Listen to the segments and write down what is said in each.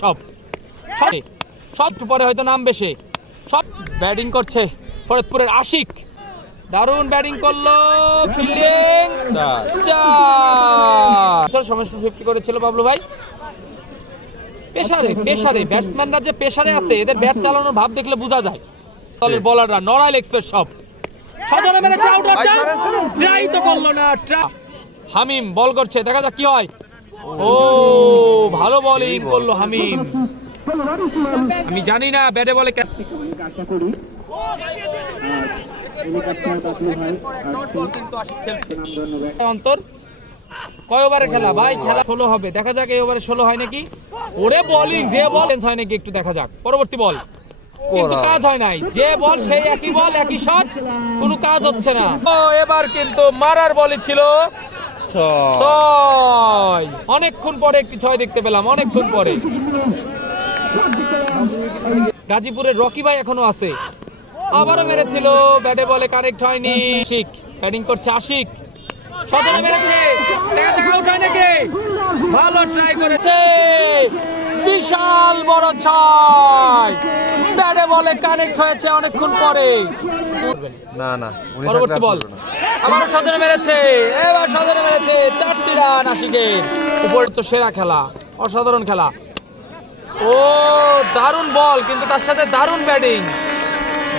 সব সব পরে হয়তো নামবে সে। সব ব্যাটিং করছে ফরিদপুরের আশিক, দারুণ ব্যাটিং করলো, ফিল্ডিং সময় 50 করেছিল বাবলু ভাই। পেশারে ব্যাটসম্যানরা যে পেশারে আছে, এদের ব্যাট চালানোর ভাব দেখলে বোঝা যায়। দলের বলাররা নড়াইল এক্সপ্রেস সব সজনে মেরেছে, আউট হচ্ছে, ট্রাই তো করলো না। হামিম বল করছে, দেখা যাক কি হয়। ও ভালো বলিং করলো হামিম। আমি জানি না ব্যাটে বলে অন্তর কয় ওভারের খেলা ভাই? খেলা 16 হবে, দেখা যাক এই ওভারে 16 হয় নাকি। ওরে বোলিং, যে বল হয় নাকি একটু দেখা যাক। পরবর্তী বল কিন্তু কাজ হয় নাই, যে বল সেই একই বল একই শট, কোনো কাজ হচ্ছে না। ও এবার কিন্তু মারার বলই ছিল 6। অনেকক্ষণ পরে একটি 6 দেখতে পেলাম, অনেকক্ষণ পরে। গাজীপুরের রকি ভাই এখনো আছে, আবারও মেরেছিল, ব্যাটে বলে কানেক্ট হয়নি। আশিক ব্যাটিং করছে, আশিক সজনে মেরেছে, দেখা যাক আউট হয় নাকি। ভালো ট্রাই করেছে, বিশাল বড় 6, ব্যাটে বলে কানেক্ট হয়েছে অনেকক্ষণ পরে। পরবর্তী বল আবারও সজনে মেরেছে, এবার সজনে মেরেছে, 4টি রান আশিকের। উপরে তো সেরা খেলা, অসাধারণ খেলা। ও দারুণ বল, কিন্তু তার সাথে দারুণ ব্যাটিং,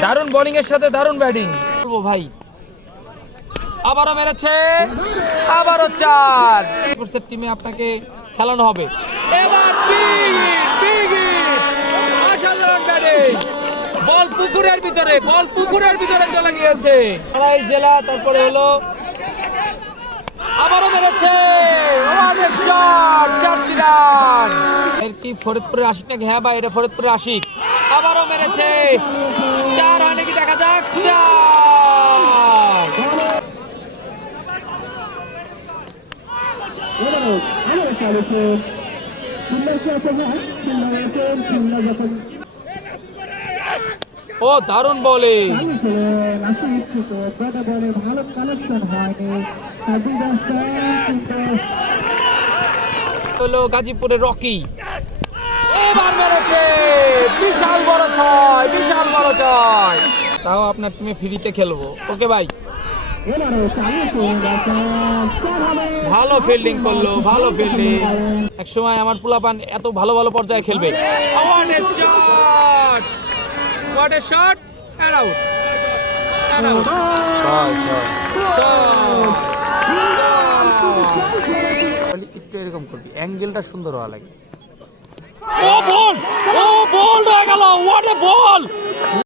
দারুণ বোলিং এর সাথে দারুণ ব্যাটিং বলবো ভাই। আবারও মেরেছে, আবারও 4। টিমে আপনাকে খেলানো হবে। এবার অসাধারণ ব্যাটিং, বল পুকুরের ভিতরে, বল পুকুরের ভিতরে চলে গিয়েছে। নড়াইল জেলা, তারপরে হলো আবারও মেরেছে, ওয়ানের শট, 4টি রান। এর কি ফরিদপুরের আশিক নাকি? হ্যাঁ ভাই, এটা ফরিদপুরের আশিক। আবারও মেরেছে, 4 হয় নাকি দেখা যাক। 4। ও দারুণ বোলিং, হলো গাজীপুরের রকি, এবার মেরেছে, বিশাল বড় 6, বিশাল বড় 6। তাও আপনার টিমে ফ্রিতে খেলবো, ওকে ভাই। ভালো ফিল্ডিং করলো, ভালো ফিল্ডিং। এক সময় আমার পোলাপান এত ভালো ভালো পর্যায়ে খেলবে। What a shot, what a shot, and out, and out. একটু এরকম করবি, অ্যাঙ্গেলটা সুন্দর হওয়া লাগে। ও বল, ও বল হয়ে গেল, হোয়াট এ বল।